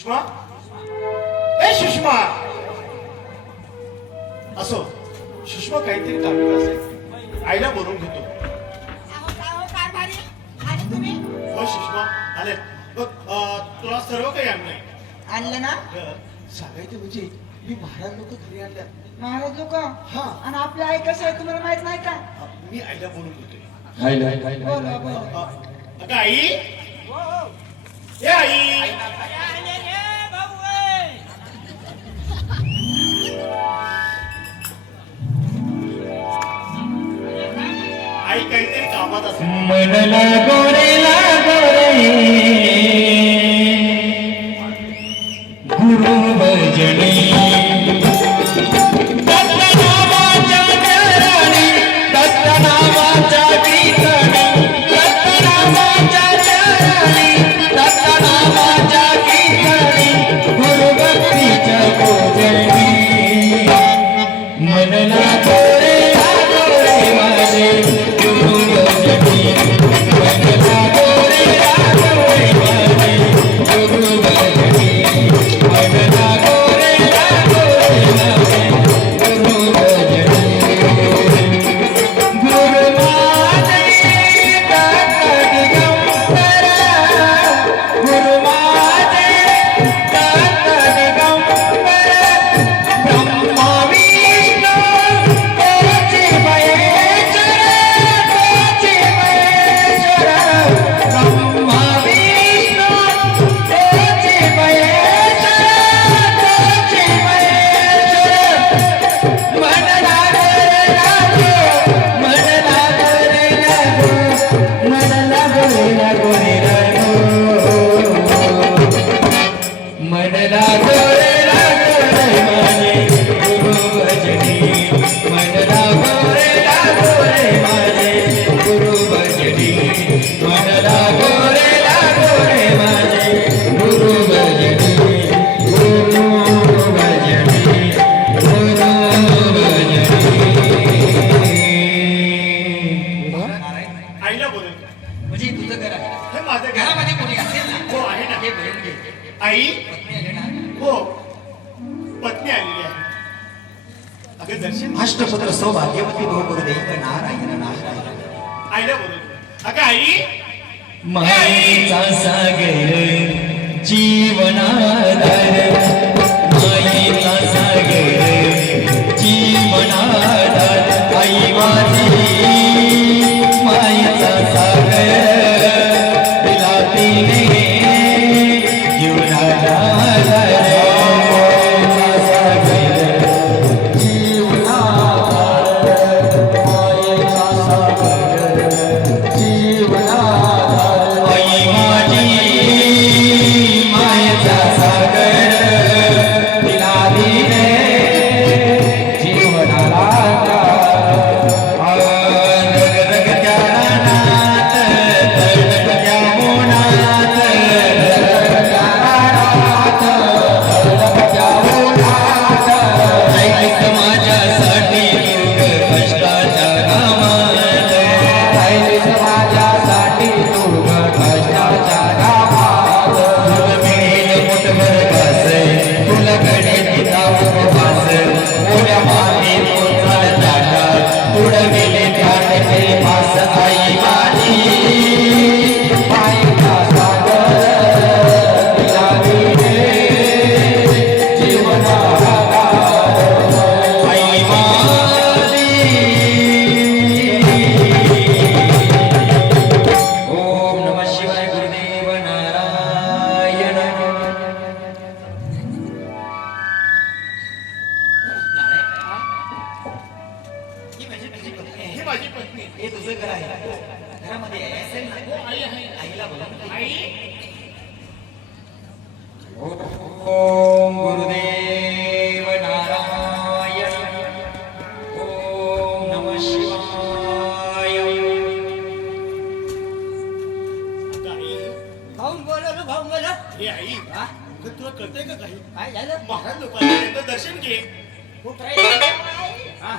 सुषमा? ए सुषमा! असो सुषमा काहीतरी कामी असेल. आईला बोलून घेतो. हो सुषमा आले. बघ तुला सर्व काही आणलंय. आणलं ना? सांगायचं म्हणजे मी महाराज लोक घरी आणल्या. महाराज लोक? हा. आणि आपली आई कसं आहे तुम्हाला माहीत नाही का? मी आईला बोलून घेतोय. अं, अगं आई? ए आई. आई काहीतरी कामात असेल. तुझं घर आहे. हे माझं घर घरामध्ये कोणी असेल ना? हो आहे ना हे बोलून घे. आई? पत्नी आले ना? हो. पत्नी आलेली आहे. अगं दर्शन अष्टपुत्र सौभाग्यवती भो गुरुदेव नारायण नारायण. आईला बोलून अगं आई? माईचा सागर जीवनाधार माईचा हे तुझं घर आहे. घरामध्ये असेल ना आईला बोला आई? ओम गुरुदेव नारायण। ओम नमः शिवाय। बोलो भाऊन बोलो हे आई हा? तुला कळतंय का काही? काय झालं? महाराज लोक आले, त्यांचं दर्शन घे. कुठं आहे? हा.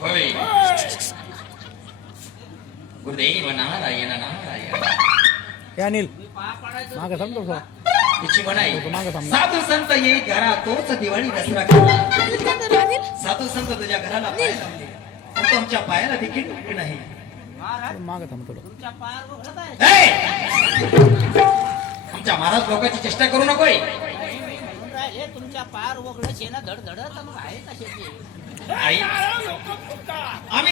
होय. गुरुदेव नारायण नारायण. ए अनिल. मागं थांब थोडं. तिची म्हणाई तो मागं थांब. साधू संत ये घरा तोच दिवाळी दसरा केला साधू संत तुझ्या घराला पाय लावले. पण तुमच्या पायाला देखील नाही. मागं थांब थोडं. ए! आमच्या महाराज लोकांची चेष्टा करू नको तुमच्या पार वगळं शेना धडधडत मग आहे कशाची आई आम्ही